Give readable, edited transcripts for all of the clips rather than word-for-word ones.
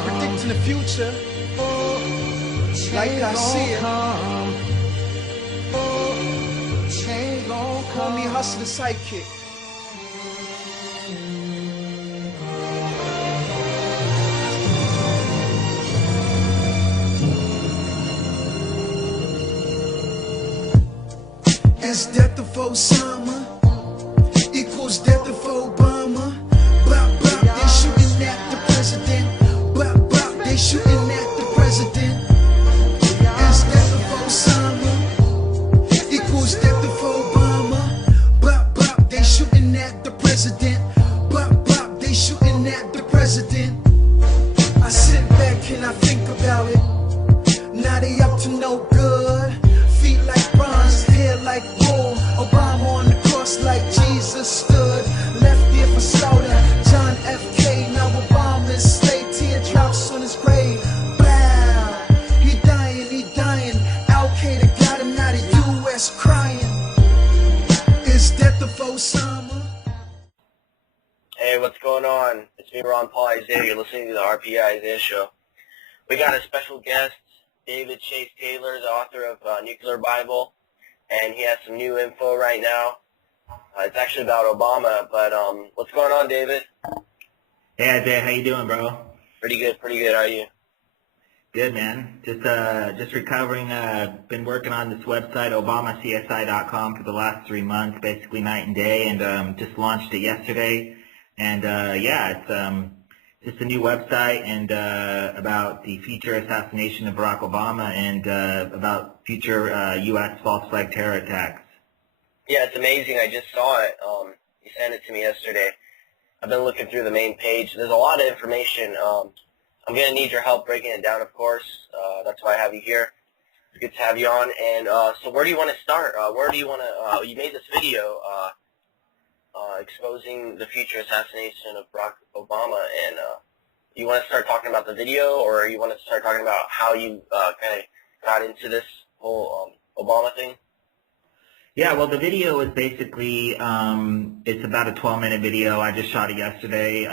just predicting the future like I see it. Call me Hustler Sidekick. Is death of Osama equals death of Obama? Bop, bop, they shooting at the president. Bop, bop, they shooting at the president. Is death of Osama equals death of Obama? Bop, bop, they shooting at the president. Bop, bop, they shooting at the president. I sit back and I think about it. Now they up to no good. Feet like bronze, hair like wool. Obama on the cross like Jesus stood. Left ear for soda, John F.K. Now Obama's slave, teardrops on his grave. Bow, he dying. Al-Qaeda got him, now the U.S. crying. Is death of Osama? Hey, what's going on? It's me, Ron Paul Isaiah. You're listening to the RPI Isaiah Show. We got a special guest, David Chase Taylor, the author of Nuclear Bible, and he has some new info right now. It's actually about Obama, but what's going on, David? Hey, Isaiah, how you doing, bro? Pretty good. How are you? Good, man. Just recovering. Been working on this website, ObamaCSI.com, for the last 3 months, basically night and day, and just launched it yesterday. And yeah, it's just a new website and about the future assassination of Barack Obama and about future U.S. false flag terror attacks. Yeah, it's amazing. I just saw it. You sent it to me yesterday. I've been looking through the main page. There's a lot of information. I'm going to need your help breaking it down, of course. That's why I have you here. It's good to have you on. And so where do you want to start? Where do you want to you made this video exposing the future assassination of Barack Obama, and you want to start talking about the video, or you want to start talking about how you kind of got into this whole Obama thing? Yeah, well, the video is basically, it's about a 12-minute video. I just shot it yesterday,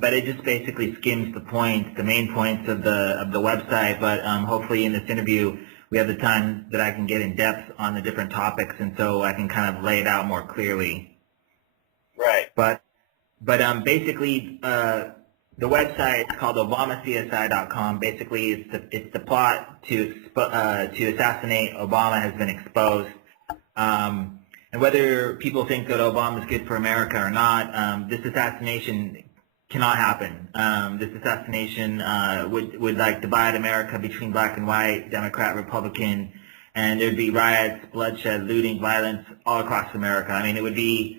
but it just basically skims the points, the main points of the website. But hopefully in this interview, we have the time that I can get in depth on the different topics, and so I can kind of lay it out more clearly. Right. But basically, the website is called ObamaCSI.com. Basically, it's the plot to assassinate Obama has been exposed. And whether people think that Obama is good for America or not, this assassination cannot happen. This assassination would like divide America between black and white, Democrat, Republican, and there'd be riots, bloodshed, looting, violence all across America. I mean, it would be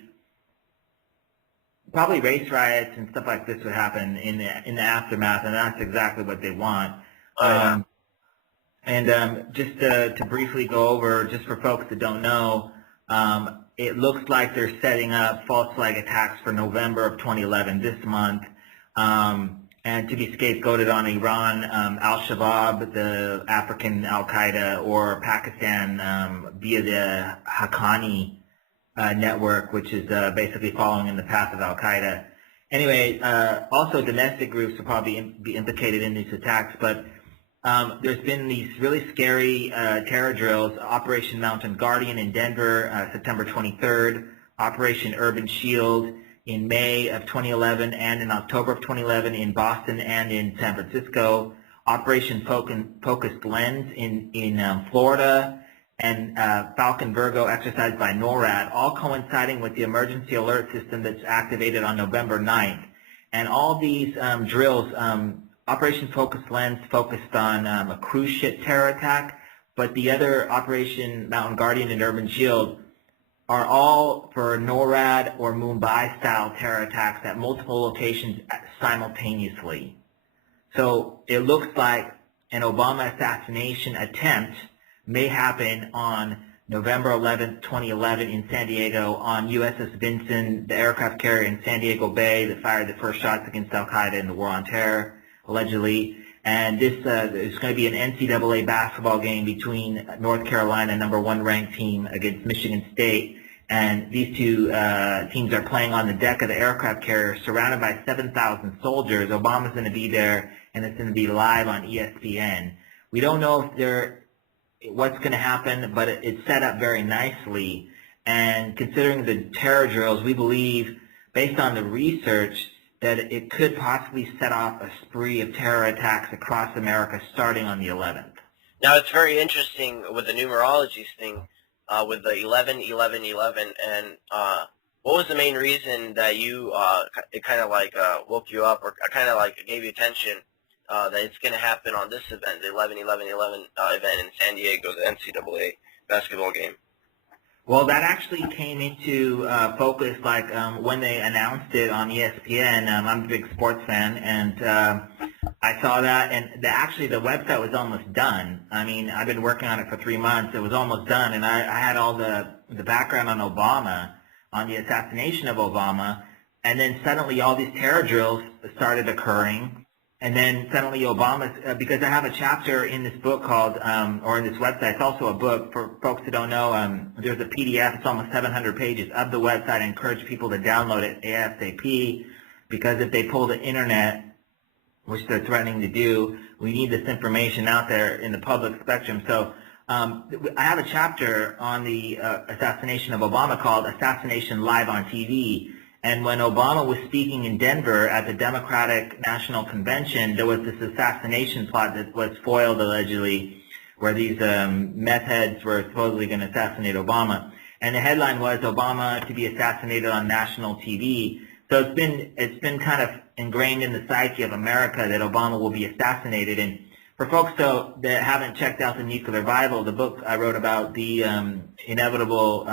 probably race riots and stuff like this would happen in the aftermath, and that's exactly what they want. Just to briefly go over, just for folks that don't know, it looks like they're setting up false flag attacks for November of 2011, this month, and to be scapegoated on Iran, Al-Shabaab, the African Al-Qaeda, or Pakistan via the Haqqani network, which is basically following in the path of Al-Qaeda. Anyway, also domestic groups will probably be implicated in these attacks, but there's been these really scary terror drills, Operation Mountain Guardian in Denver, September 23rd, Operation Urban Shield in May of 2011, and in October of 2011 in Boston and in San Francisco, Operation Focused Lens in Florida, and Falcon Virgo exercised by NORAD, all coinciding with the emergency alert system that's activated on November 9th. And all these drills, Operation Focused Lens focused on a cruise ship terror attack, but the other Operation Mountain Guardian and Urban Shield are all for NORAD or Mumbai-style terror attacks at multiple locations simultaneously. So it looks like an Obama assassination attempt may happen on November 11th, 2011 in San Diego on USS Vinson, the aircraft carrier in San Diego Bay that fired the first shots against Al-Qaeda in the War on Terror, allegedly. And this is going to be an NCAA basketball game between North Carolina, #1 ranked team, against Michigan State. And these two teams are playing on the deck of the aircraft carrier, surrounded by 7,000 soldiers. Obama's going to be there, and it's going to be live on ESPN. We don't know what's going to happen, but it's set up very nicely. And considering the terror drills, we believe, based on the research, that it could possibly set off a spree of terror attacks across America starting on the 11th. Now, it's very interesting with the numerology thing, with the 11, 11, 11, and what was the main reason that it kind of like woke you up, or kind of like gave you attention that it's going to happen on this event, the 11, 11, 11 event in San Diego, the NCAA basketball game? Well, that actually came into focus like when they announced it on ESPN. I'm a big sports fan, and I saw that, and actually the website was almost done. I mean, I've been working on it for 3 months. It was almost done, and I had all the background on Obama, on the assassination of Obama, and then suddenly all these terror drills started occurring. And then suddenly Obama's, because I have a chapter in this book called, or in this website, it's also a book for folks who don't know, there's a PDF, it's almost 700 pages of the website. I encourage people to download it ASAP, because if they pull the internet, which they're threatening to do, we need this information out there in the public spectrum. So I have a chapter on the assassination of Obama called Assassination Live on TV. And when Obama was speaking in Denver at the Democratic National Convention, there was this assassination plot that was foiled allegedly, where these meth heads were supposedly going to assassinate Obama. And the headline was "Obama to be assassinated on national TV." So it's been kind of ingrained in the psyche of America that Obama will be assassinated. And for folks though that haven't checked out the Nuclear Bible, the book I wrote about the inevitable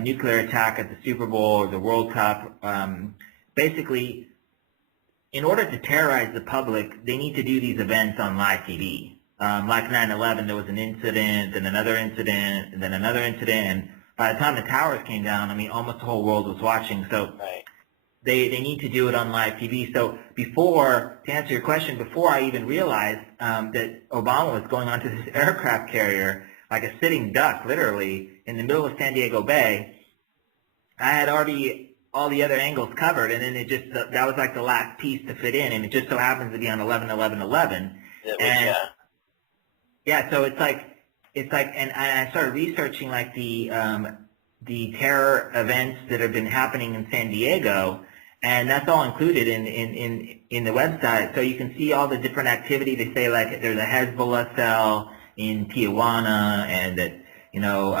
nuclear attack at the Super Bowl or the World Cup, basically, in order to terrorize the public, they need to do these events on live TV. Like 9/11, there was an incident, and another incident, and then another incident, and by the time the towers came down, I mean, almost the whole world was watching. So they need to do it on live TV. So to answer your question, before I even realized that Obama was going onto this aircraft carrier, like a sitting duck, literally, in the middle of San Diego Bay, I had already all the other angles covered, and then that was like the last piece to fit in, and it just so happens to be on 11/11/11. Yeah, so it's like, and I started researching like the terror events that have been happening in San Diego, and that's all included in the website. So you can see all the different activity. They say like there's a Hezbollah cell in Tijuana, and that, you know,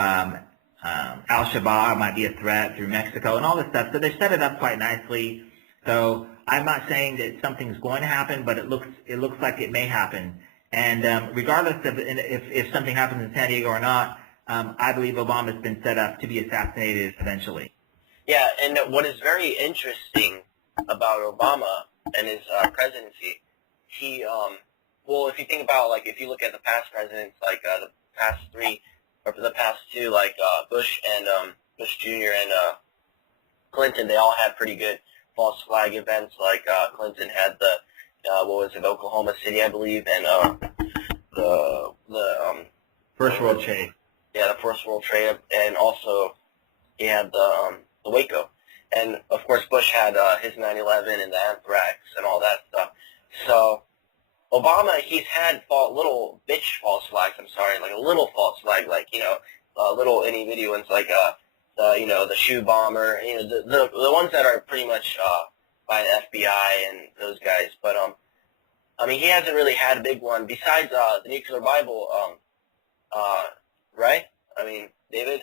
Al-Shabaab might be a threat through Mexico and all this stuff. So they set it up quite nicely. So I'm not saying that something's going to happen, but it looks like it may happen. And regardless of if something happens in San Diego or not, I believe Obama's been set up to be assassinated eventually. Yeah, and what is very interesting about Obama and his presidency, well, if you think about, like, if you look at the past presidents, like the past three, or the past two, like Bush and Bush Jr. and Clinton, they all had pretty good false flag events. Like Clinton had the what was it, Oklahoma City, I believe, and the First World Trade. Yeah, the First World Trade, and also he had the Waco, and of course Bush had his 9/11 and the anthrax and all that stuff. So Obama, he's had little bitch false flags. I'm sorry, like a little false flag, like, you know, little itty bitty ones, like the shoe bomber, you know, the ones that are pretty much by the FBI and those guys. But I mean, he hasn't really had a big one besides the Nuclear Bible, right? I mean, David,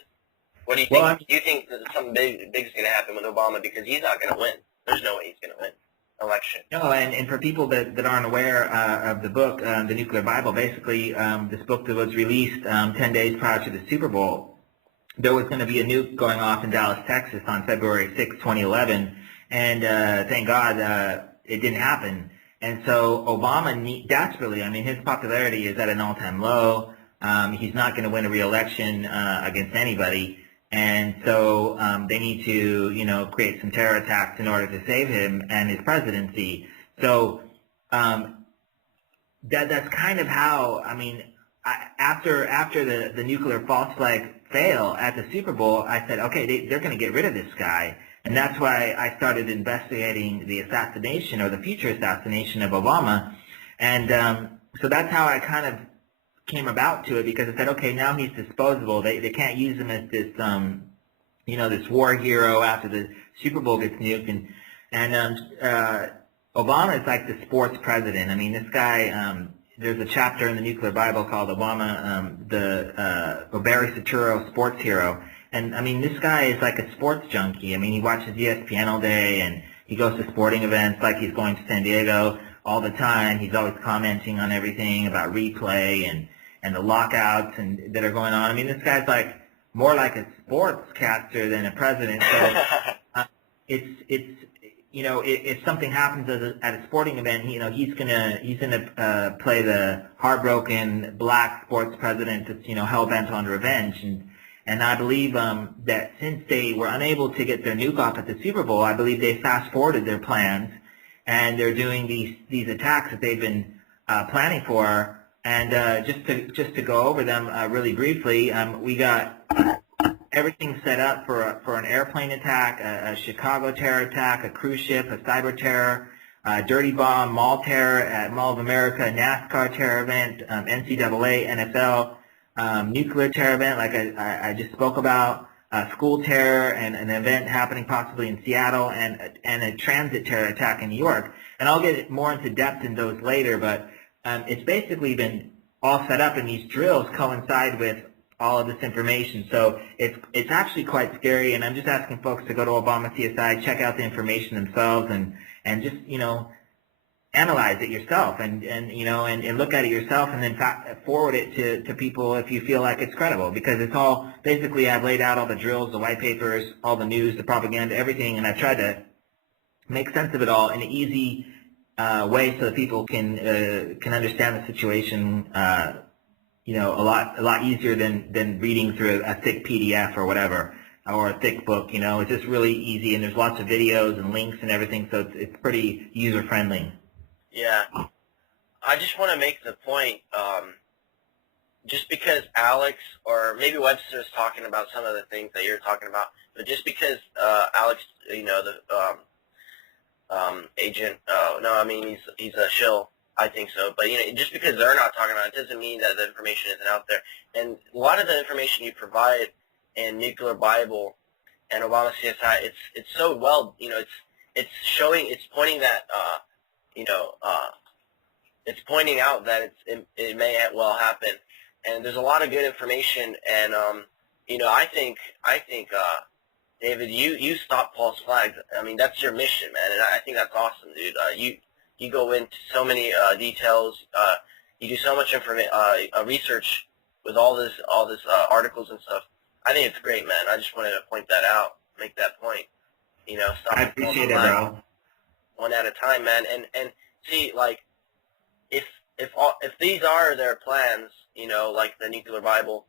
what do you think? Do you think that something big is going to happen with Obama, because he's not going to win? There's no way he's going to win election. No, and for people that aren't aware of the book, the Nuclear Bible, basically this book that was released 10 days prior to the Super Bowl, there was going to be a nuke going off in Dallas, Texas on February 6, 2011, and thank God it didn't happen. And so Obama desperately, I mean, his popularity is at an all-time low. He's not going to win a re-election against anybody. And so they need to, you know, create some terror attacks in order to save him and his presidency. So that's kind of how, I mean, after the nuclear false fail at the Super Bowl, I said, okay, they're going to get rid of this guy. And that's why I started investigating the assassination or the future assassination of Obama. And so that's how I kind of came about to it, because I said, okay, now he's disposable. They can't use him as this, this war hero after the Super Bowl gets nuked. And Obama is like the sports president. I mean, this guy, there's a chapter in the Nuclear Bible called Obama, the Barry Soetoro sports hero. And, I mean, this guy is like a sports junkie. I mean, he watches ESPN all day, and he goes to sporting events like he's going to San Diego all the time. He's always commenting on everything about replay and the lockouts that are going on. I mean, this guy's like more like a sportscaster than a president. So if something happens at a sporting event, he's gonna play the heartbroken black sports president that's hell bent on revenge. And I believe that since they were unable to get their nuke off at the Super Bowl, I believe they fast-forwarded their plans, and they're doing these attacks that they've been planning for. And just to go over them really briefly, we got everything set up for an airplane attack, a Chicago terror attack, a cruise ship, a cyber terror, dirty bomb, mall terror at Mall of America, NASCAR terror event, NCAA, NFL. Nuclear terror event, like I just spoke about, school terror, and an event happening possibly in Seattle, and a transit terror attack in New York. And I'll get more into depth in those later, but it's basically been all set up, and these drills coincide with all of this information. So it's actually quite scary, and I'm just asking folks to go to Obama CSI, check out the information themselves, and just, analyze it yourself and look at it yourself, and then forward it to people if you feel like it's credible, because it's all basically, I've laid out all the drills, the white papers, all the news, the propaganda, everything, and I've tried to make sense of it all in an easy way so that people can understand the situation a lot easier than reading through a thick PDF or whatever, or a thick book. It's just really easy, and there's lots of videos and links and everything, so it's pretty user friendly. Yeah, I just want to make the point, just because Alex, or maybe Webster's talking about some of the things that you're talking about, but just because Alex, the agent, no, I mean, he's a shill, I think so, but just because they're not talking about it doesn't mean that the information isn't out there. And a lot of the information you provide in Nuclear Bible and Obama CSI, it's so well, it's pointing that, it's pointing out that it may well happen, and there's a lot of good information. And I think David, you stop false flags. I mean, that's your mission, man, and I think that's awesome, dude. You go into so many details. You do so much research with all this articles and stuff. I think it's great, man. I just wanted to point that out, make that point. Stop. I appreciate it, bro. One at a time, man, and see, like, if these are their plans, like the Nuclear Bible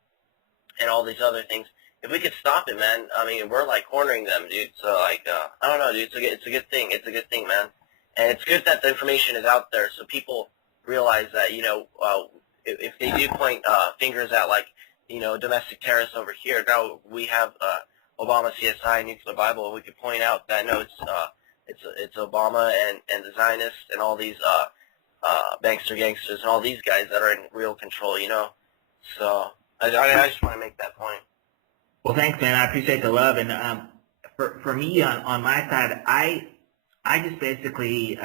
and all these other things, if we could stop it, man, I mean, we're like cornering them, dude. So like, I don't know, dude. It's a good thing. It's a good thing, man, and it's good that the information is out there so people realize that if they do point fingers at, like, domestic terrorists over here, now we have Obama CSI, Nuclear Bible, and we could point out that no, it's Obama and the Zionists and all these bankster gangsters and all these guys that are in real control, So I just want to make that point. Well, thanks, man. I appreciate the love. And for me on my side, I just basically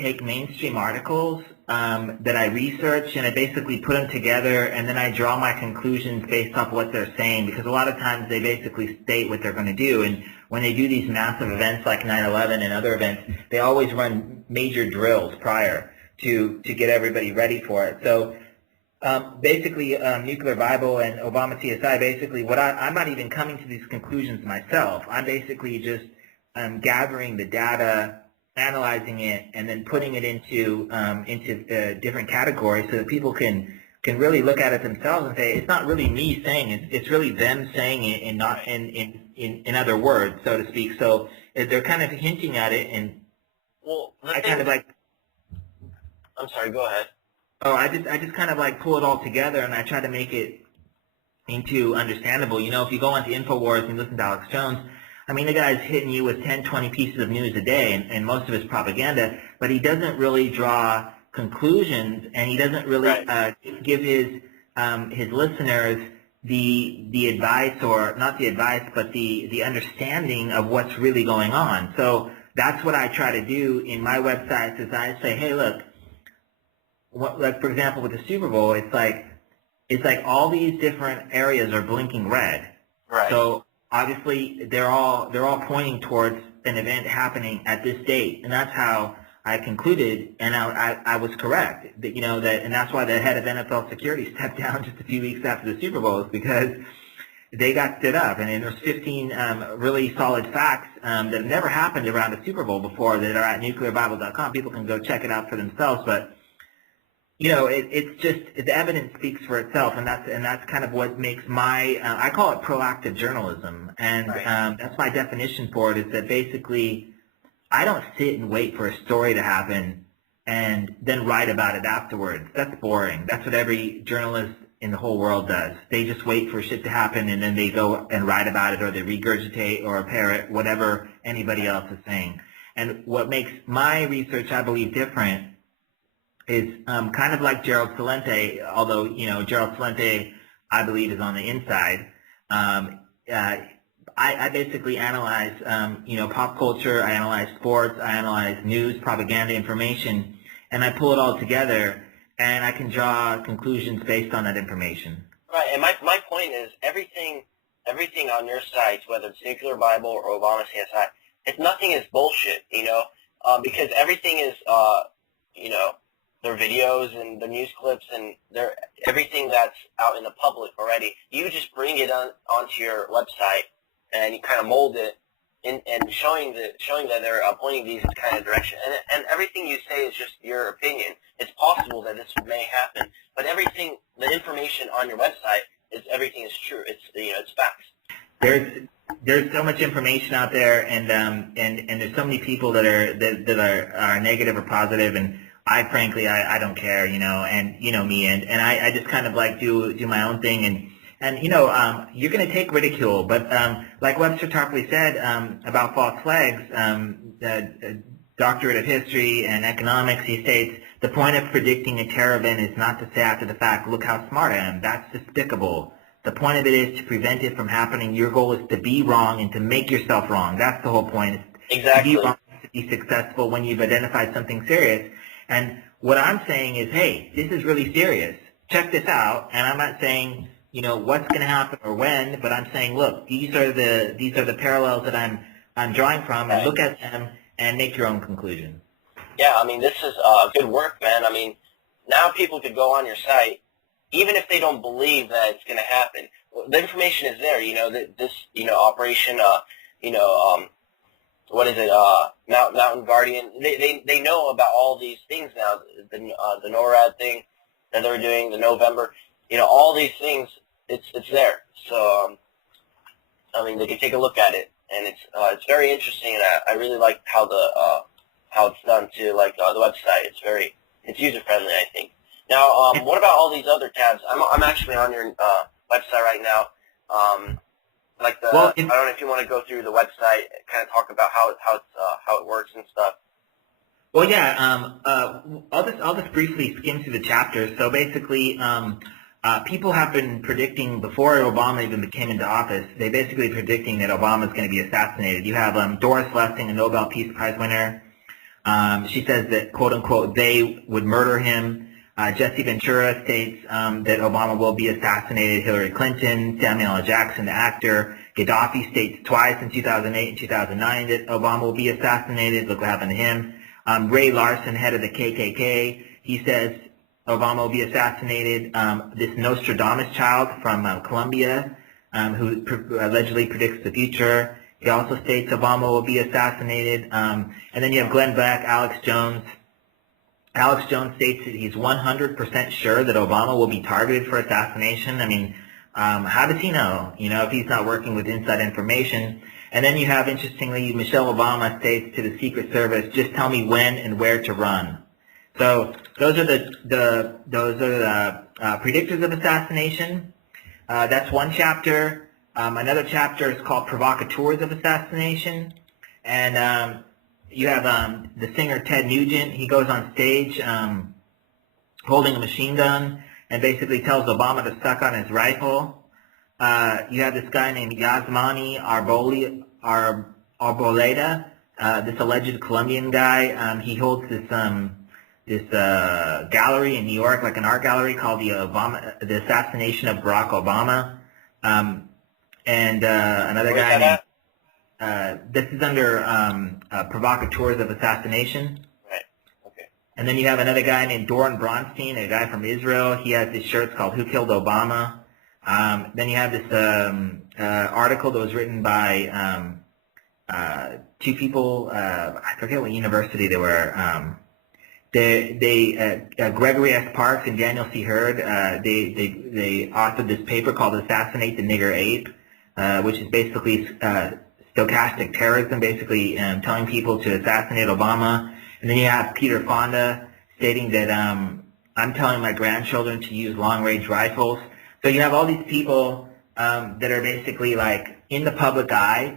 take mainstream articles that I research, and I basically put them together, and then I draw my conclusions based off what they're saying, because a lot of times they basically state what they're going to do. And when they do these massive events like 9/11 and other events, they always run major drills prior to get everybody ready for it. So basically, Nuclear Bible and Obama CSI, basically I'm not even coming to these conclusions myself. I'm basically just gathering the data, analyzing it, and then putting it into different categories so that people can really look at it themselves and say, it's not really me saying it, it's really them saying it, and not in other words, so to speak. So they're kind of hinting at it, and I kind of like. I'm sorry. Go ahead. Oh, I just kind of like pull it all together, and I try to make it into understandable. You know, if you go onto InfoWars and listen to Alex Jones, I mean, the guy's hitting you with 10, 20 pieces of news a day, and most of it's propaganda, but he doesn't really draw conclusions, and he doesn't really give his listeners the advice, or not the advice, but the understanding of what's really going on. So that's what I try to do in my websites, is I say, hey, look, like for example with the Super Bowl, it's like all these different areas are blinking red. Right. So obviously they're all pointing towards an event happening at this date, and that's how I concluded, and I was correct. That, you know, that, and that's why the head of NFL security stepped down just a few weeks after the Super Bowl, is because they got stood up, and there's 15 really solid facts that have never happened around a Super Bowl before that are at nuclearbible.com. People can go check it out for themselves, but you know, it's just, the evidence speaks for itself, and that's kind of what makes my I call it proactive journalism, and that's my definition for it, is that basically I don't sit and wait for a story to happen and then write about it afterwards. That's boring. That's what every journalist in the whole world does. They just wait for shit to happen, and then they go and write about it, or they regurgitate or parrot whatever anybody else is saying. And what makes my research, I believe, different is kind of like Gerald Celente, although, you know, Gerald Celente, I believe, is on the inside. I basically analyze, you know, pop culture, I analyze sports, I analyze news, propaganda, information, and I pull it all together, and I can draw conclusions based on that information. Right, and my point is everything on your sites, whether it's Nuclear Bible or Obama CSI, nothing is bullshit, you know, because everything is, you know, their videos and the news clips and everything that's out in the public already. You just bring it onto your website, and you kind of mold it and showing that they're pointing these kind of direction. And everything you say is just your opinion. It's possible that this may happen, but everything, the information on your website everything is true. It's, you know, it's facts. There's so much information out there, and there's so many people that are negative or positive, and I frankly don't care, you know, and you know me, and I just kind of like do my own thing, and you know, you're going to take ridicule, but like Webster Tarpley said about false flags, doctorate of history and economics, he states, the point of predicting a terror event is not to say after the fact, look how smart I am. That's despicable. The point of it is to prevent it from happening. Your goal is to be wrong and to make yourself wrong. That's the whole point. Exactly. To be wrong, to be successful when you've identified something serious. And what I'm saying is, hey, this is really serious. Check this out. And I'm not saying, you know, what's going to happen or when, but I'm saying, look, these are the parallels that I'm drawing from, and look at them and make your own conclusion. Yeah, I mean, this is good work, man. I mean, now people could go on your site, even if they don't believe that it's going to happen. The information is there, you know, this, you know, operation, you know, what is it, Mountain Guardian. They know about all these things now, the NORAD thing that they're doing, the November, you know, all these things, it's there. So, I mean, they can take a look at it, and it's very interesting, and I really like how it's done too, like the website. It's user friendly, I think. Now, what about all these other tabs? I'm actually on your website right now. I don't know if you want to go through the website, kind of talk about how it works and stuff. Well, yeah. I'll just briefly skim through the chapters. So basically, people have been predicting before Obama even came into office. They basically predicting that Obama is going to be assassinated. You have Doris Lessing, a Nobel Peace Prize winner. She says that, quote unquote, they would murder him. Jesse Ventura states that Obama will be assassinated. Hillary Clinton, Samuel L. Jackson, the actor. Gaddafi states twice in 2008 and 2009 that Obama will be assassinated. Look what happened to him. Ray Larson, head of the KKK, he says Obama will be assassinated. This Nostradamus child from Colombia, who allegedly predicts the future, he also states Obama will be assassinated. And then you have Glenn Beck, Alex Jones. Alex Jones states that he's 100% sure that Obama will be targeted for assassination. I mean, how does he know, you know, if he's not working with inside information? And then you have, interestingly, Michelle Obama states to the Secret Service, just tell me when and where to run. So those are the predictors of assassination. That's one chapter. Another chapter is called Provocateurs of Assassination. And you have the singer Ted Nugent. He goes on stage holding a machine gun and basically tells Obama to suck on his rifle. You have this guy named Yasmani Arboleda, this alleged Colombian guy. He holds this gallery in New York, like an art gallery called the Assassination of Barack Obama. Another guy named, this is under Provocateurs of Assassination. Right. Okay. And then you have another guy named Doron Bronstein, a guy from Israel. He has these shirts called Who Killed Obama? Then you have this article that was written by two people. I forget what university they were. Gregory S. Parks and Daniel C. Hurd, they authored this paper called Assassinate the Nigger Ape, which is basically stochastic terrorism, basically telling people to assassinate Obama. And then you have Peter Fonda stating that I'm telling my grandchildren to use long-range rifles. So you have all these people that are basically like in the public eye.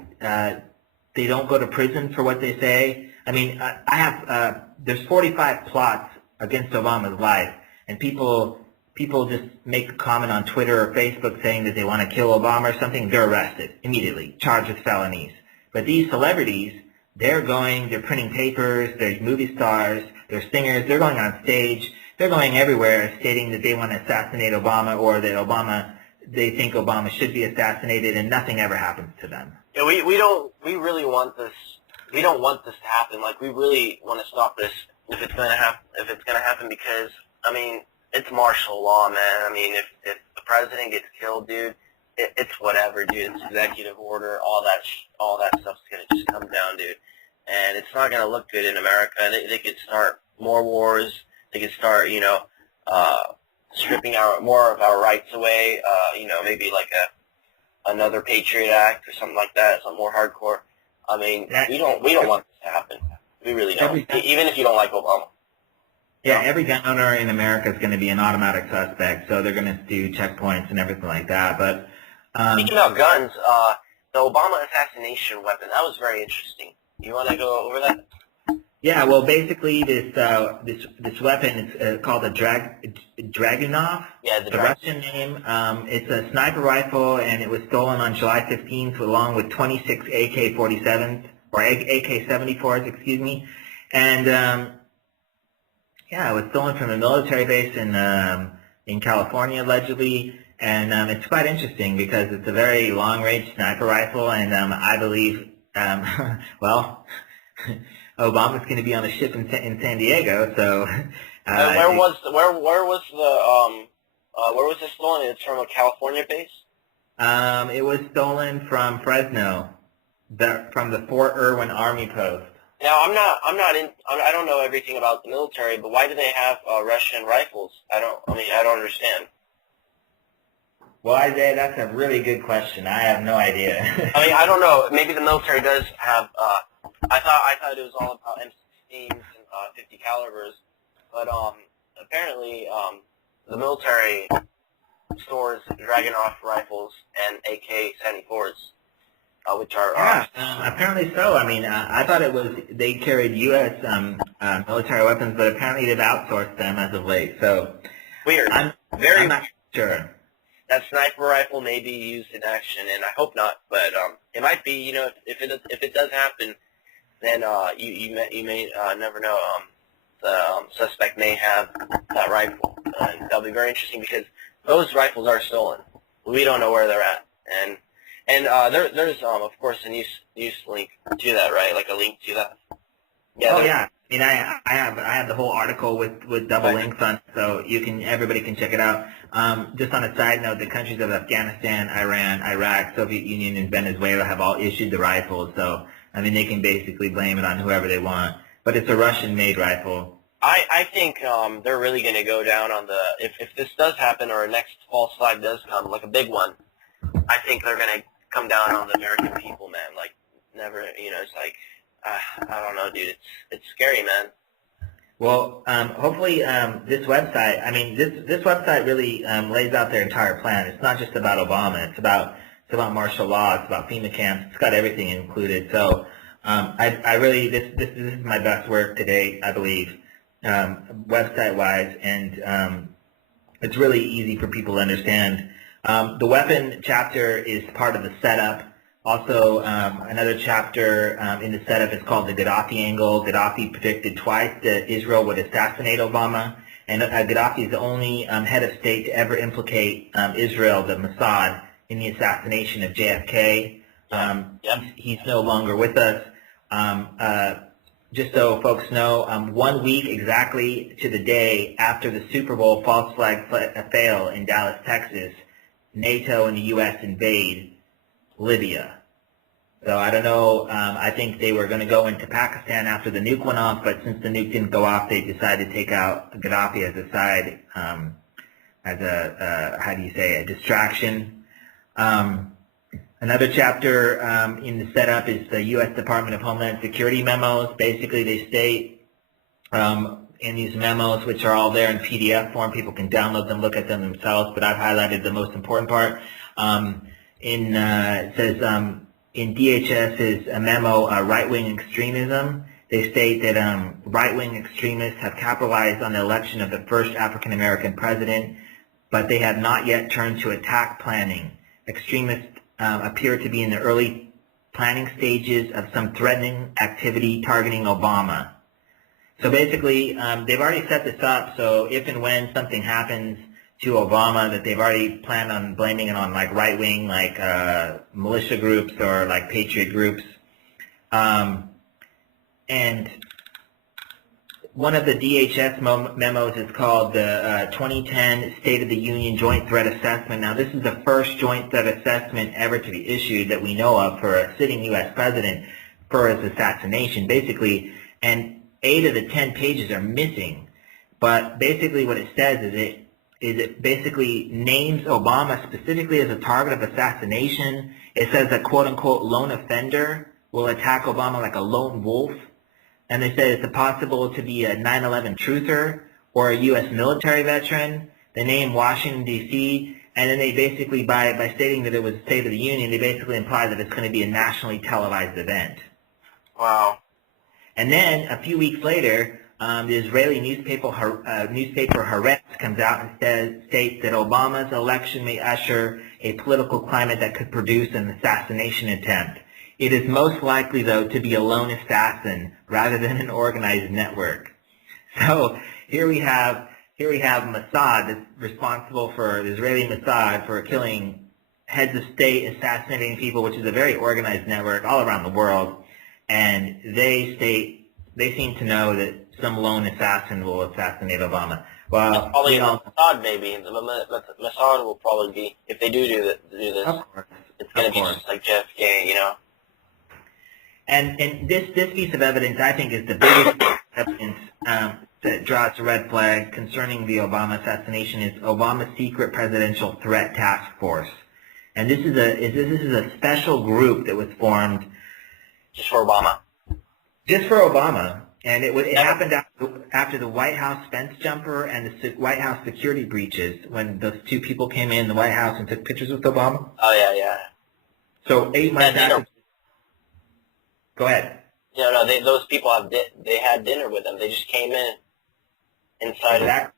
They don't go to prison for what they say. I mean, I have there's 45 plots against Obama's life, and people just make a comment on Twitter or Facebook saying that they want to kill Obama or something. They're arrested immediately, charged with felonies. But these celebrities, they're printing papers. They're movie stars. They're singers. They're going on stage. They're going everywhere stating that they want to assassinate Obama or that they think Obama should be assassinated, and nothing ever happens to them. Yeah, we really want this. We don't want this to happen. Like, we really want to stop this if it's gonna happen, because I mean, it's martial law, man. I mean, if the president gets killed, dude, it's whatever, dude. It's executive order. All that stuff's gonna just come down, dude. And it's not gonna look good in America. They could start more wars. They could start, stripping more of our rights away. Maybe like another Patriot Act or something like that, something more hardcore. I mean, we don't want this to happen. We really don't. Even if you don't like Obama. Yeah, every gun owner in America is going to be an automatic suspect, so they're going to do checkpoints and everything like that. But speaking about guns, the Obama assassination weapon, that was very interesting. You want to go over that? Yeah, well, basically this weapon is called a Dragunov. Yeah, the Russian name. It's a sniper rifle, and it was stolen on July 15th, along with 26 AK-47s or AK-74s, excuse me. And it was stolen from a military base in California, allegedly. And it's quite interesting because it's a very long-range sniper rifle, and I believe, Obama's going to be on a ship in San Diego, so. Where was it stolen? It's from a California base. It was stolen from Fresno, from the Fort Irwin Army Post. Now I don't know everything about the military, but why do they have Russian rifles? I don't understand. Well, Isaiah, that's a really good question. I have no idea. I mean, I don't know. Maybe the military does have. I thought it was all about M16s and 50 calibers, but apparently the military stores Dragunov rifles and AK-74s, which are apparently so. I mean, I thought it was they carried U.S. Military weapons, but apparently they've outsourced them as of late. So weird. I'm not sure. That sniper rifle may be used in action, and I hope not, but it might be. You know, if it does happen, then you may never know. The suspect may have that rifle, and that'll be very interesting because those rifles are stolen. We don't know where they're at, and there's of course a news link to that, right? Like a link to that. Yeah. Oh yeah. I mean, I have the whole article with double links on it, so everybody can check it out. Just on a side note, the countries of Afghanistan, Iran, Iraq, Soviet Union, and Venezuela have all issued the rifles, so I mean they can basically blame it on whoever they want. But it's a Russian-made rifle. I think they're really going to go down on the if this does happen or a next false flag does come, like a big one. I think they're going to come down on the American people, man. Like never, it's like. I don't know, dude. It's scary, man. Well, hopefully this website, this website really lays out their entire plan. It's not just about Obama. It's about martial law. It's about FEMA camps. It's got everything included. So I really, this is my best work to date, I believe, website-wise, and it's really easy for people to understand. The weapon chapter is part of the setup. Also, another chapter in the setup is called the Gaddafi angle. Gaddafi predicted twice that Israel would assassinate Obama, and Gaddafi is the only head of state to ever implicate Israel, the Mossad, in the assassination of JFK. He's no longer with us. Just so folks know, 1 week exactly to the day after the Super Bowl false flag fail in Dallas, Texas, NATO and the U.S. invade Libya. So I don't know, I think they were going to go into Pakistan after the nuke went off, but since the nuke didn't go off, they decided to take out Gaddafi as a side, as a distraction. Another chapter in the setup is the U.S. Department of Homeland Security memos. Basically, they state in these memos, which are all there in PDF form, people can download them, look at them themselves, but I've highlighted the most important part. It says in DHS's memo, right-wing extremism, they state that right-wing extremists have capitalized on the election of the first African-American president, but they have not yet turned to attack planning. Extremists appear to be in the early planning stages of some threatening activity targeting Obama. So basically, they've already set this up, so if and when something happens to Obama, that they've already planned on blaming it on like right-wing, like militia groups or like patriot groups. And one of the DHS memos is called the 2010 State of the Union Joint Threat Assessment. Now, this is the first joint threat assessment ever to be issued that we know of for a sitting U.S. president for his assassination, basically. And 8 of the 10 pages are missing. But basically what it says is it basically names Obama specifically as a target of assassination. It says that quote-unquote lone offender will attack Obama like a lone wolf. And they say it's possible to be a 9/11 truther or a U.S. military veteran. They name Washington, D.C., and then they basically, by stating that it was the State of the Union, they basically imply that it's going to be a nationally televised event. Wow. And then a few weeks later, the Israeli newspaper Haaretz comes out and states that Obama's election may usher a political climate that could produce an assassination attempt. It is most likely, though, to be a lone assassin rather than an organized network. So here we have Mossad, that's responsible for the Israeli Mossad for killing heads of state, assassinating people, which is a very organized network all around the world. And they seem to know that some lone assassin will assassinate Obama. Well, probably Mossad, maybe. The Mossad will probably be, if they do this. Of course. It's going to be just like JFK, you know. And this piece of evidence, I think, is the biggest evidence that draws a red flag concerning the Obama assassination is Obama's secret presidential threat task force. And this is a special group that was formed just for Obama. Just for Obama. And it happened after the White House fence jumper and the White House security breaches, when those two people came in the White House and took pictures with Obama. Oh, yeah. So 8 months after... Go ahead. No, those people they had dinner with them. They just came in inside. Exactly.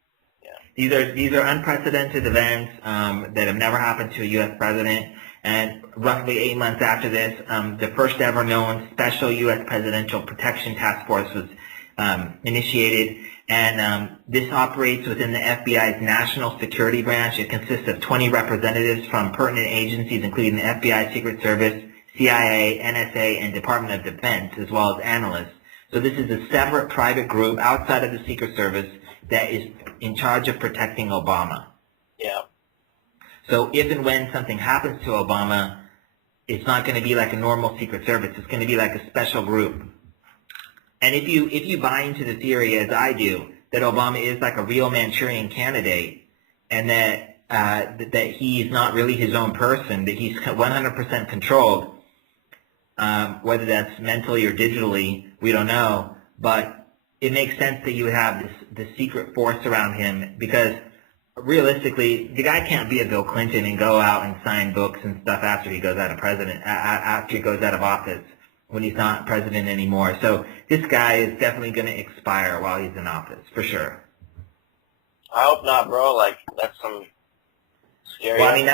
These are unprecedented events that have never happened to a U.S. president. And roughly 8 months after this, the first ever known special U.S. Presidential Protection Task Force was initiated. And this operates within the FBI's National Security Branch. It consists of 20 representatives from pertinent agencies, including the FBI, Secret Service, CIA, NSA, and Department of Defense, as well as analysts. So this is a separate private group outside of the Secret Service that is in charge of protecting Obama. Yeah. So if and when something happens to Obama, it's not going to be like a normal Secret Service. It's going to be like a special group. And if you buy into the theory, as I do, that Obama is like a real Manchurian candidate, and that he's not really his own person, that he's 100% controlled, whether that's mentally or digitally, we don't know. But it makes sense that you would have this secret force around him, because realistically, the guy can't be a Bill Clinton and go out and sign books and stuff after he goes out of office, when he's not president anymore. So this guy is definitely going to expire while he's in office, for sure. I hope not, bro. Like, that's some scary. Well, I mean,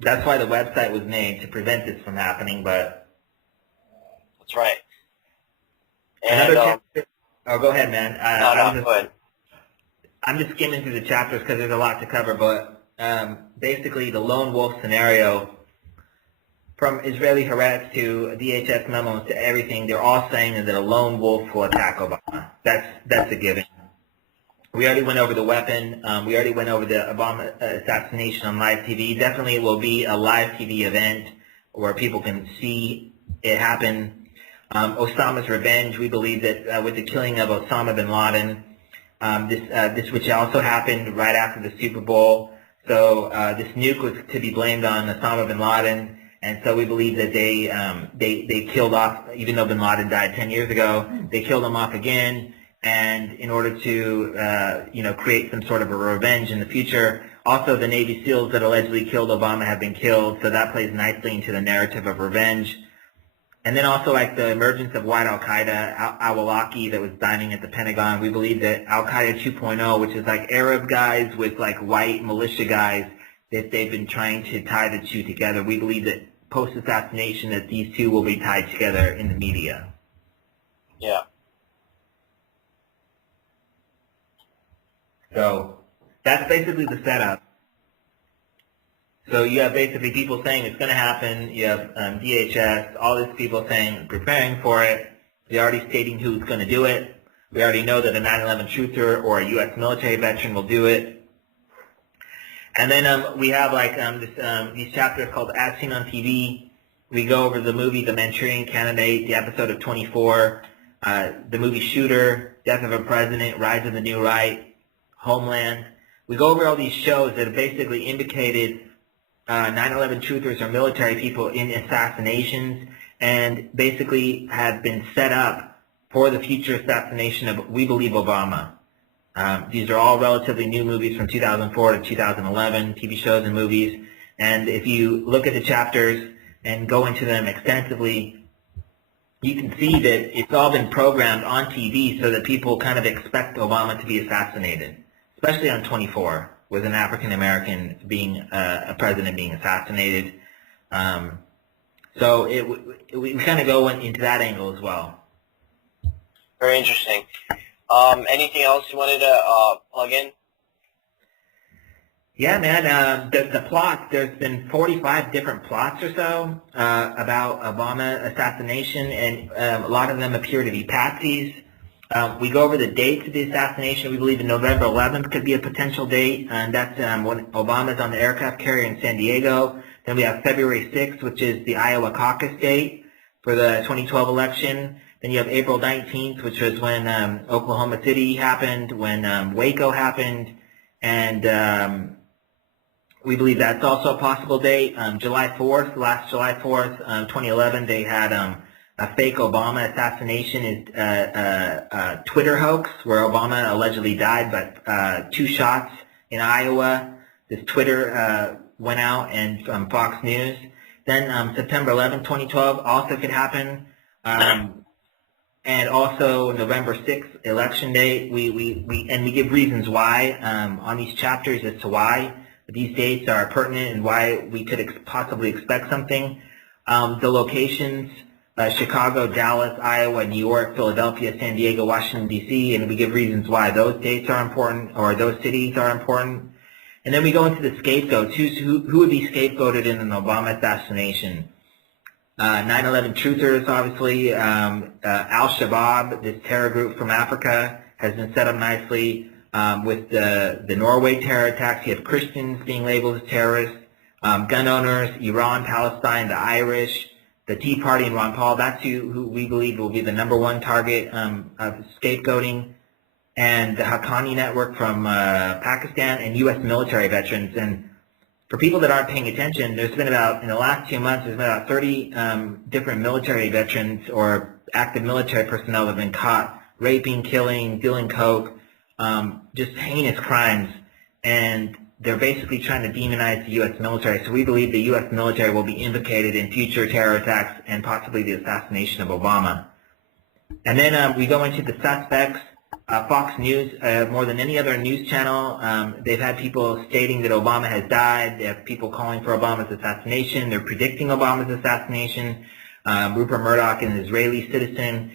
that's why the website was named, to prevent this from happening, but... That's right. And, Another chapter... Oh, go ahead, man. Go ahead. I'm just skimming through the chapters because there's a lot to cover, but basically the lone wolf scenario, from Israeli Haaretz to DHS memos to everything, they're all saying that a lone wolf will attack Obama. That's a given. We already went over the weapon. We already went over the Obama assassination on live TV. Definitely it will be a live TV event where people can see it happen. Osama's revenge, we believe that with the killing of Osama bin Laden, this which also happened right after the Super Bowl. So this nuke was to be blamed on Osama bin Laden, and so we believe that they killed off, even though bin Laden died 10 years ago, they killed him off again. And in order to, create some sort of a revenge in the future. Also, the Navy SEALs that allegedly killed Obama have been killed, so that plays nicely into the narrative of revenge. And then also, like, the emergence of white al-Qaeda, al-Awlaki that was dining at the Pentagon. We believe that al-Qaeda 2.0, which is like Arab guys with, like, white militia guys, that they've been trying to tie the two together. We believe that post-assassination that these two will be tied together in the media. Yeah. So that's basically the setup. So you have basically people saying it's going to happen. You have DHS, all these people saying preparing for it. They're already stating who's going to do it. We already know that a 9/11 truther or a U.S. military veteran will do it. And then we have like these chapters called As Seen on TV. We go over the movie The Manchurian Candidate, the episode of 24, the movie Shooter, Death of a President, Rise of the New Right, Homeland. We go over all these shows that have basically indicated 9/11 truthers or military people in assassinations, and basically have been set up for the future assassination of, we believe, Obama. These are all relatively new movies from 2004 to 2011, TV shows and movies. And if you look at the chapters and go into them extensively, you can see that it's all been programmed on TV so that people kind of expect Obama to be assassinated. Especially on 24, with an African American being a president being assassinated. So we kind of go into that angle as well. Very interesting. Anything else you wanted to plug in? Yeah, man. The plots, there's been 45 different plots or so about Obama assassination, and a lot of them appear to be patsies. We go over the dates of the assassination. We believe in November 11th could be a potential date, and that's when Obama's on the aircraft carrier in San Diego. Then we have February 6th, which is the Iowa caucus date for the 2012 election. Then you have April 19th, which was when Oklahoma City happened, when Waco happened, and we believe that's also a possible date. July 4th, last July 4th, 2011, they had a fake Obama assassination is a Twitter hoax where Obama allegedly died, but 2 shots in Iowa. This Twitter went out, and from Fox News. Then September 11, 2012 also could happen. And also November 6th, election day. We give reasons why on these chapters as to why these dates are pertinent and why we could possibly expect something. The locations, Chicago, Dallas, Iowa, New York, Philadelphia, San Diego, Washington, D.C., and we give reasons why those dates are important, or those cities are important. And then we go into the scapegoats. Who would be scapegoated in an Obama assassination? 9/11 truthers, obviously. Al-Shabaab, this terror group from Africa, has been set up nicely. With the Norway terror attacks, you have Christians being labeled as terrorists. Gun owners, Iran, Palestine, the Irish, the Tea Party, and Ron Paul. That's who we believe will be the #1 target of scapegoating. And the Haqqani network from Pakistan, and U.S. military veterans. And for people that aren't paying attention, there's been about, in the last 2 months, there's been about 30 different military veterans or active military personnel that have been caught raping, killing, dealing coke, just heinous crimes, and they're basically trying to demonize the U.S. military. So we believe the U.S. military will be implicated in future terror attacks and possibly the assassination of Obama. And then we go into the suspects. Fox News, more than any other news channel, they've had people stating that Obama has died. They have people calling for Obama's assassination. They're predicting Obama's assassination. Rupert Murdoch, an Israeli citizen,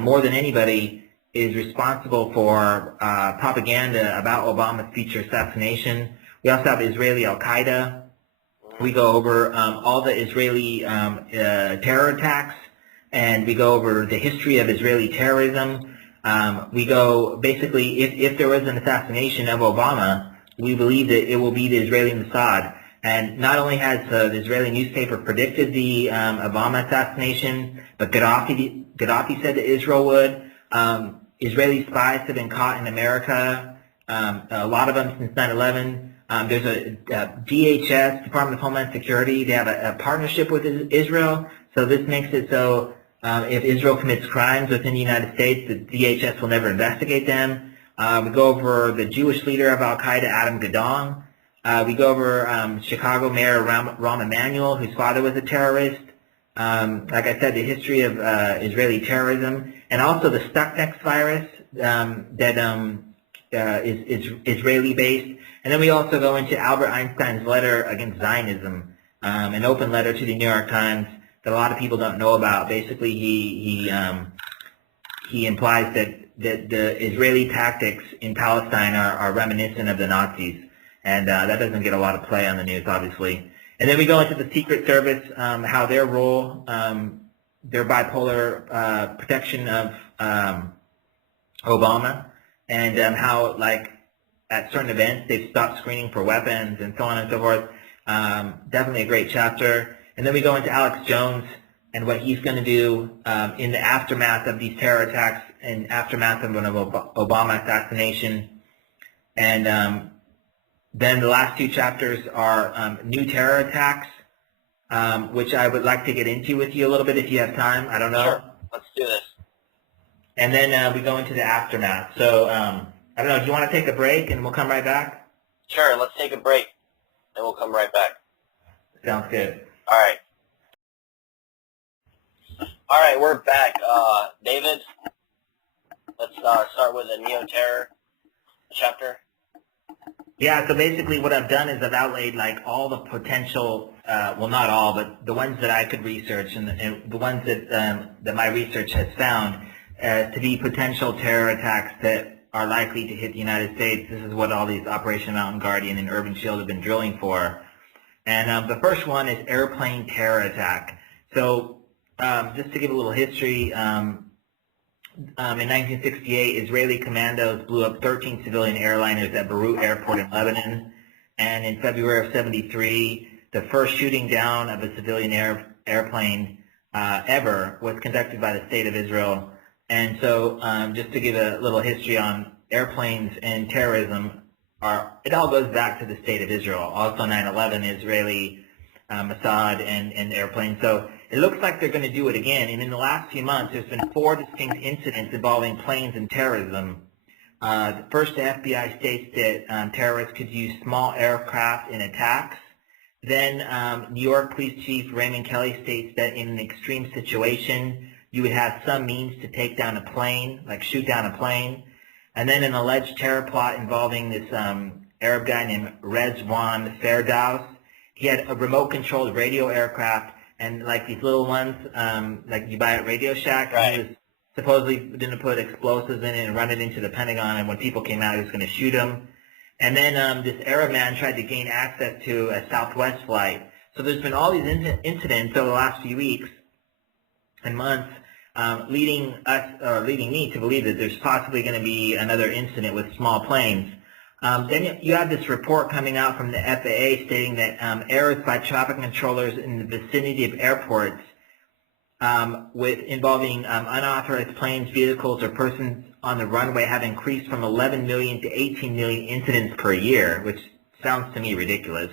more than anybody, is responsible for propaganda about Obama's future assassination. We also have Israeli Al-Qaeda. We go over all the Israeli terror attacks, and we go over the history of Israeli terrorism. We go, basically, if there was an assassination of Obama, we believe that it will be the Israeli Mossad. And not only has the Israeli newspaper predicted the Obama assassination, but Gaddafi said that Israel would. Israeli spies have been caught in America, a lot of them since 9/11. There's a DHS, Department of Homeland Security. They have a partnership with Israel, so this makes it so if Israel commits crimes within the United States, the DHS will never investigate them. We go over the Jewish leader of Al-Qaeda, Adam Gadong. We go over Chicago Mayor Rahm Emanuel, whose father was a terrorist. Like I said, the history of Israeli terrorism, and also the Stuxnet virus that is Israeli-based. And then we also go into Albert Einstein's letter against Zionism, an open letter to the New York Times that a lot of people don't know about. Basically, he implies that the Israeli tactics in Palestine are reminiscent of the Nazis, and that doesn't get a lot of play on the news, obviously. And then we go into the Secret Service, how their role, their bipolar protection of Obama, and how, like, at certain events they've stopped screening for weapons and so on and so forth. Definitely a great chapter. And then we go into Alex Jones and what he's going to do in the aftermath of these terror attacks and aftermath of an Obama assassination. And then the last two chapters are new terror attacks, which I would like to get into with you a little bit if you have time. I don't know. Sure. Let's do this. And then we go into the aftermath. So I don't know. Do you want to take a break and we'll come right back? Sure. Let's take a break, and we'll come right back. Sounds good. All right. All right, we're back. David, let's start with a neo-terror chapter. Yeah, so basically what I've done is I've outlaid like all the potential, well not all, but the ones that I could research and the ones that my research has found to be potential terror attacks that are likely to hit the United States. This is what all these Operation Mountain Guardian and Urban Shield have been drilling for. And the first one is airplane terror attack. So just to give a little history, in 1968, Israeli commandos blew up 13 civilian airliners at Beirut Airport in Lebanon. And in February of 73, the first shooting down of a civilian airplane ever was conducted by the State of Israel. And so just to give a little history on airplanes and terrorism, it all goes back to the State of Israel. Also 9/11, Israeli Mossad and airplanes. So it looks like they're going to do it again. And in the last few months, there's been 4 distinct incidents involving planes and terrorism. First, the FBI states that terrorists could use small aircraft in attacks. Then New York Police Chief Raymond Kelly states that in an extreme situation, you would have some means to take down a plane, like shoot down a plane. And then an alleged terror plot involving this Arab guy named Rezwan Ferdows. He had a remote-controlled radio aircraft, and like these little ones, like you buy at Radio Shack. Right. He was supposedly going to put explosives in it and run it into the Pentagon, and when people came out, he was going to shoot them. And then this Arab man tried to gain access to a Southwest flight. So there's been all these incidents over the last few weeks and months, leading me to believe that there's possibly going to be another incident with small planes. Then you have this report coming out from the FAA stating that errors by traffic controllers in the vicinity of airports involving unauthorized planes, vehicles, or persons on the runway have increased from 11 million to 18 million incidents per year, which sounds to me ridiculous.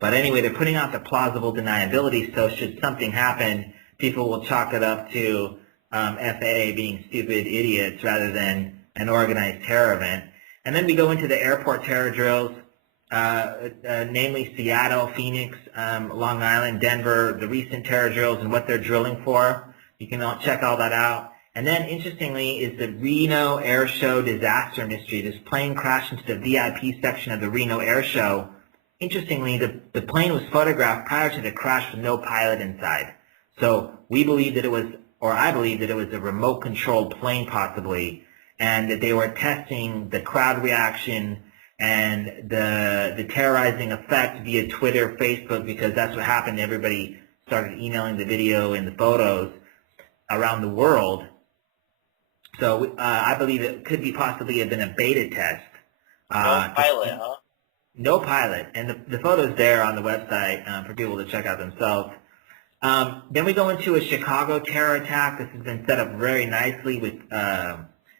But anyway, they're putting out the plausible deniability, so should something happen, people will chalk it up to FAA being stupid idiots rather than an organized terror event. And then we go into the airport terror drills, namely Seattle, Phoenix, Long Island, Denver, the recent terror drills and what they're drilling for. You can check all that out. And then, interestingly, is the Reno Air Show disaster mystery. This plane crashed into the VIP section of the Reno Air Show. Interestingly, the plane was photographed prior to the crash with no pilot inside. So we believe that it was, or I believe that it was a remote-controlled plane possibly, and that they were testing the crowd reaction and the terrorizing effect via Twitter, Facebook, because that's what happened. Everybody started emailing the video and the photos around the world. So I believe it could be possibly have been a beta test. No pilot, huh? No pilot. And the photo's there on the website for people to check out themselves. Then we go into a Chicago terror attack. This has been set up very nicely with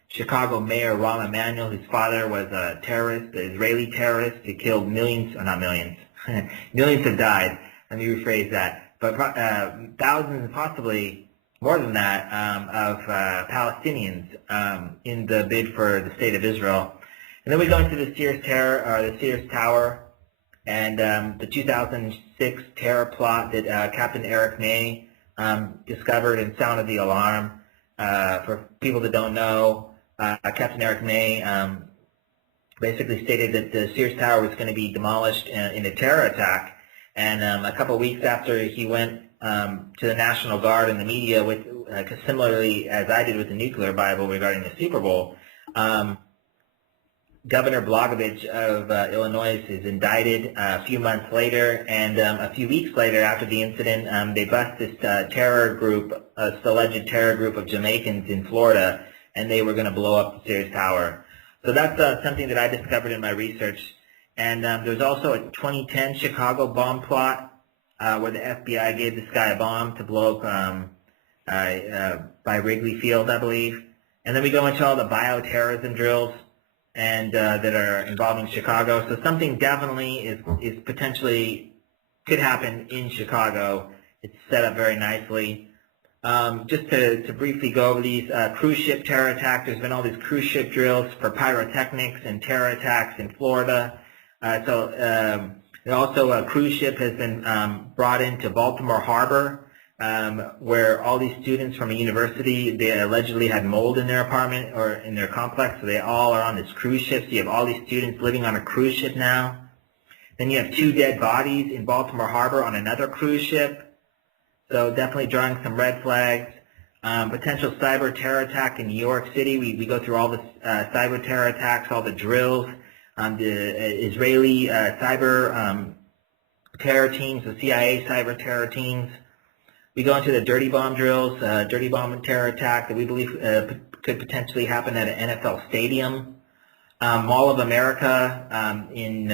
Chicago Mayor Rahm Emanuel, whose father was a terrorist, an Israeli terrorist who killed millions, or not millions, millions have died. Let me rephrase that. But thousands, possibly more than that, of Palestinians in the bid for the state of Israel. And then we go into the Sears Tower, and the 2006 terror plot that Captain Eric May discovered and sounded the alarm. For people that don't know, Captain Eric May basically stated that the Sears Tower was going to be demolished in a terror attack. And a couple of weeks after he went to the National Guard and the media, with similarly as I did with the nuclear Bible regarding the Super Bowl, Governor Blagojevich of Illinois is indicted a few months later, and a few weeks later after the incident, they bust this terror group, this alleged terror group of Jamaicans in Florida, and they were going to blow up the Sears Tower. So that's something that I discovered in my research. And there's also a 2010 Chicago bomb plot where the FBI gave this guy a bomb to blow up by Wrigley Field, I believe. And then we go into all the bioterrorism drills and that are involving Chicago. So something definitely is potentially could happen in Chicago. It's set up very nicely. Just to briefly go over these cruise ship terror attacks, there's been all these cruise ship drills for pyrotechnics and terror attacks in Florida. Also a cruise ship has been brought into Baltimore Harbor, where all these students from a university, they allegedly had mold in their apartment or in their complex, so they all are on this cruise ship. So you have all these students living on a cruise ship now. Then you have 2 dead bodies in Baltimore Harbor on another cruise ship. So definitely drawing some red flags. Potential cyber terror attack in New York City. We go through all the cyber terror attacks, all the drills. The Israeli cyber terror teams, the CIA cyber terror teams. We go into the dirty bomb drills, dirty bomb terror attack that we believe could potentially happen at an NFL stadium. Mall of America in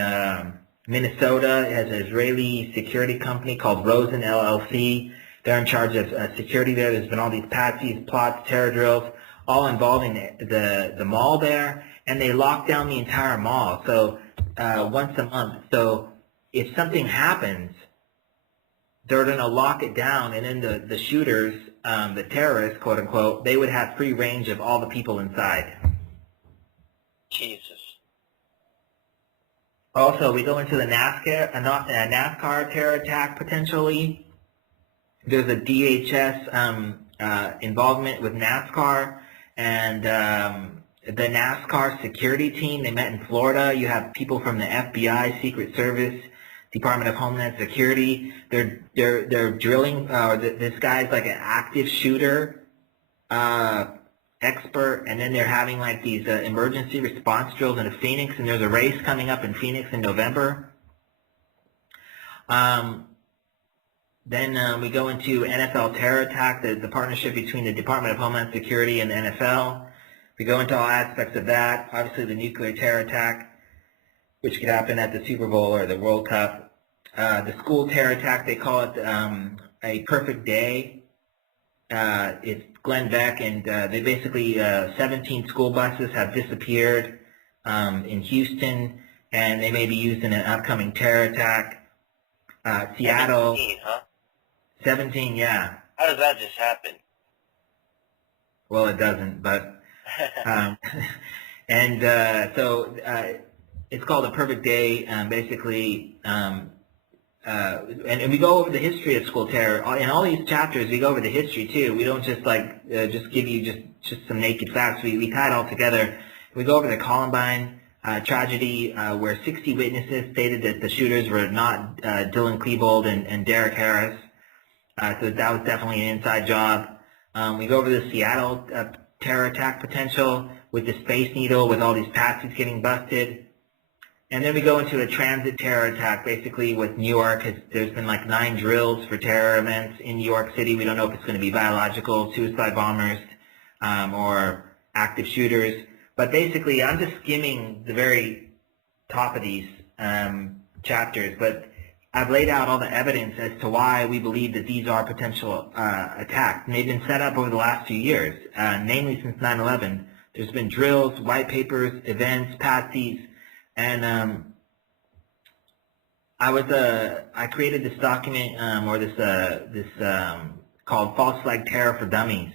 Minnesota has an Israeli security company called Rosen LLC. They're in charge of security there. There's been all these patsies, plots, terror drills, all involving the mall there, and they lock down the entire mall. So once a month. So if something happens, they're going to lock it down, and then the shooters, the terrorists, quote unquote, they would have free range of all the people inside. Jesus. Also, we go into the NASCAR terror attack potentially. There's a DHS involvement with NASCAR, and the NASCAR security team, they met in Florida. You have people from the FBI, Secret Service, Department of Homeland Security. They're drilling. This guy's like an active shooter expert, and then they're having like these emergency response drills in Phoenix, and there's a race coming up in Phoenix in November. Then we go into NFL terror attack, the partnership between the Department of Homeland Security and the NFL. We go into all aspects of that. Obviously, the nuclear terror attack, which could happen at the Super Bowl or the World Cup. The school terror attack, they call it a perfect day. It's Glenn Beck, and they basically, 17 school buses have disappeared in Houston, and they may be used in an upcoming terror attack. Seattle. 17, huh? 17, yeah. How does that just happen? Well, it doesn't, but um, and so it's called A Perfect Day. Basically, and we go over the history of school terror. In all these chapters, we go over the history too. We don't just just give you just some naked facts. We tie it all together. We go over the Columbine tragedy, where 60 witnesses stated that the shooters were not Dylan Klebold and Derek Harris. So that was definitely an inside job. We go over the Seattle terror attack potential with the Space Needle, with all these patsies getting busted. And then we go into a transit terror attack, basically with New York. There's been like 9 drills for terror events in New York City. We don't know if it's going to be biological, suicide bombers, or active shooters. But basically, I'm just skimming the very top of these chapters. But I've laid out all the evidence as to why we believe that these are potential attacks. And they've been set up over the last few years, namely since 9/11. There's been drills, white papers, events, patsies. And I created this document called False Flag Terror for Dummies,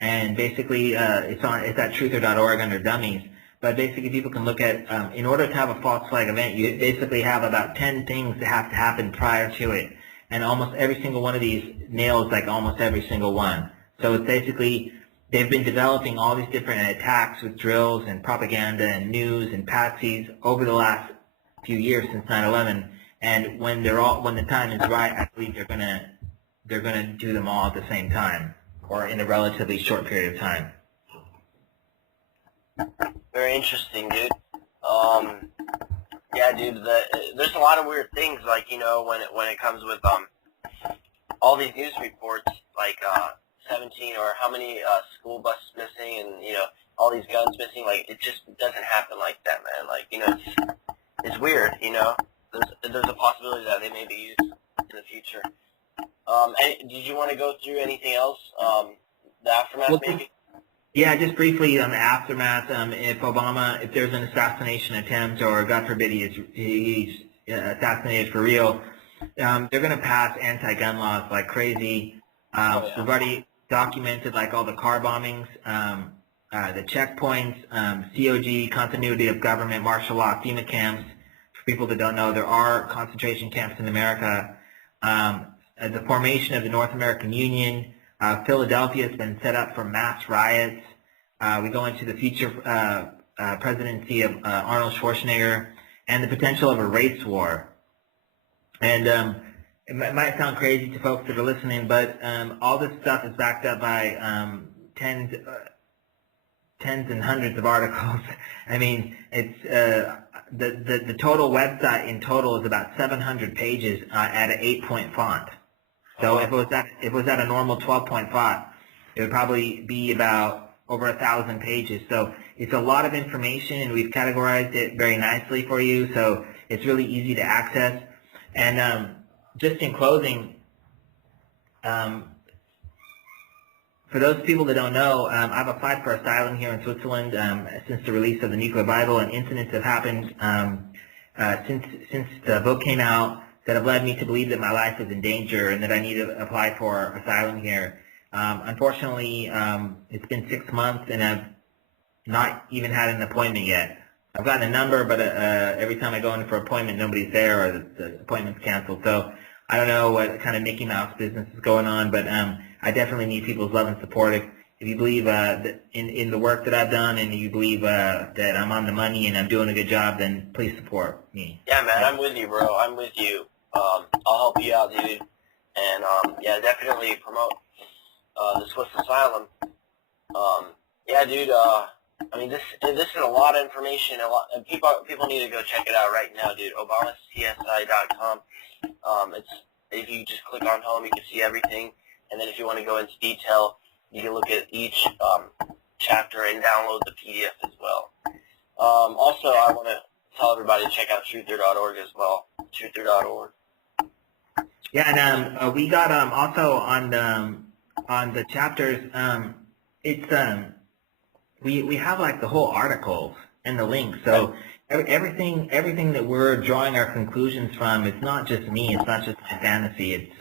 and basically it's at truther.org under Dummies. But basically, people can look at in order to have a false flag event, you basically have about 10 things that have to happen prior to it, and almost every single one of these nails like almost every single one. So it's basically they've been developing all these different attacks with drills and propaganda and news and patsies over the last few years since 9/11. And when the time is right, I believe they're gonna do them all at the same time or in a relatively short period of time. Very interesting, dude. Yeah, dude. There's a lot of weird things, like, you know, when it comes with all these news reports, like 17 or how many school buses missing, and you know all these guns missing. Like, it just doesn't happen like that, man. Like, you know, it's weird. You know, there's a possibility that they may be used in the future. And did you want to go through anything else? The aftermath, maybe. Yeah, just briefly on the aftermath. If there's an assassination attempt, or God forbid he's assassinated for real, they're going to pass anti-gun laws like crazy. We've already documented like all the car bombings, the checkpoints, COG, continuity of government, martial law, FEMA camps. For people that don't know, there are concentration camps in America. The formation of the North American Union. Philadelphia has been set up for mass riots. We go into the future presidency of Arnold Schwarzenegger and the potential of a race war. And it might sound crazy to folks that are listening, but all this stuff is backed up by tens and hundreds of articles. I mean, it's the total website in total is about 700 pages at an 8-point font. So if it was at a normal 12-point font, it would probably be about over 1,000 pages. So it's a lot of information, and we've categorized it very nicely for you. So it's really easy to access. And just in closing, for those people that don't know, I've applied for asylum here in Switzerland since the release of the Nuclear Bible, and incidents have happened since the book came out that have led me to believe that my life is in danger and that I need to apply for asylum here. Unfortunately, it's been 6 months, and I've not even had an appointment yet. I've gotten a number, but every time I go in for an appointment, nobody's there, or the appointment's canceled. So I don't know what kind of Mickey Mouse business is going on, but I definitely need people's love and support. If you believe that in the work that I've done, and you believe that I'm on the money and I'm doing a good job, then please support me. Yeah, man, I'm with you, bro. I'm with you. I'll help you out, dude. And yeah, definitely promote the Swiss Asylum. Yeah, dude. I mean, this is a lot of information. And people need to go check it out right now, dude. ObamaCSI.com. If you just click on home, you can see everything. And then if you want to go into detail, you can look at each chapter and download the PDF as well. Also, I want to tell everybody to check out truther.org as well. Truther.org. Yeah, and we got also on the chapters. We have like the whole articles and the links. So everything that we're drawing our conclusions from, it's not just me. It's not just my fantasy.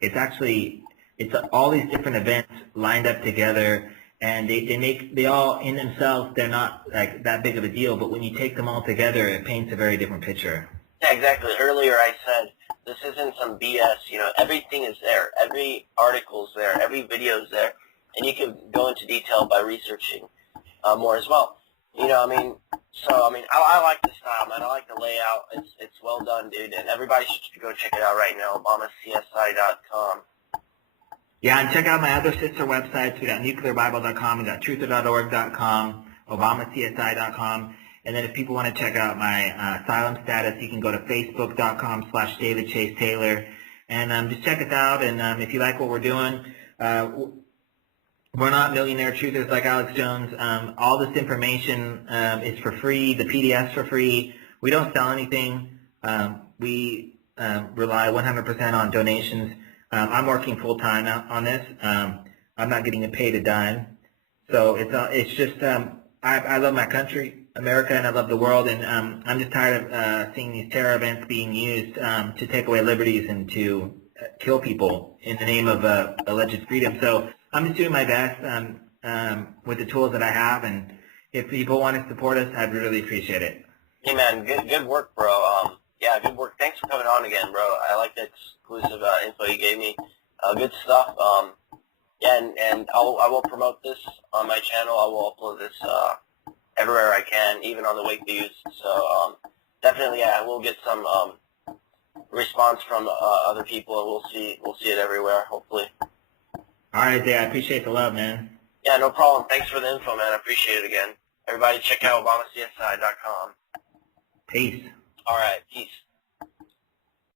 It's all these different events lined up together, and they all in themselves, they're not like that big of a deal, but when you take them all together, it paints a very different picture. Yeah, exactly. Earlier I said this isn't some BS. You know, everything is there. Every article's there. Every video's there, and you can go into detail by researching more as well. You know, I mean, I like the style, man. I like the layout. It's well done, dude, and everybody should go check it out right now. ObamaCSI.com. Yeah, and check out my other sister websites. We got nuclearbible.com, we got truther.org.com, ObamaCSI.com. And then if people want to check out my asylum status, you can go to facebook.com/David Chase Taylor. And just check us out. And if you like what we're doing, we're not millionaire truthers like Alex Jones. All this information is for free. The PDF's for free. We don't sell anything. We rely 100% on donations. I'm working full-time on this. I'm not getting paid a dime. So it's just I love my country, America, and I love the world, and I'm just tired of seeing these terror events being used to take away liberties and to kill people in the name of alleged freedom. So I'm just doing my best with the tools that I have, and if people want to support us, I'd really appreciate it. Hey, man, good work, bro. Yeah, good work. Thanks for coming on again, bro. I like the exclusive info you gave me. Good stuff. Yeah, and I will promote this on my channel. I will upload this everywhere I can, even on the Wake Views. So definitely, yeah, we'll get some response from other people, and we'll see it everywhere, hopefully. All right, Jay, I appreciate the love, man. Yeah, no problem. Thanks for the info, man. I appreciate it again. Everybody check out ObamaCSI.com. Peace. All right, peace.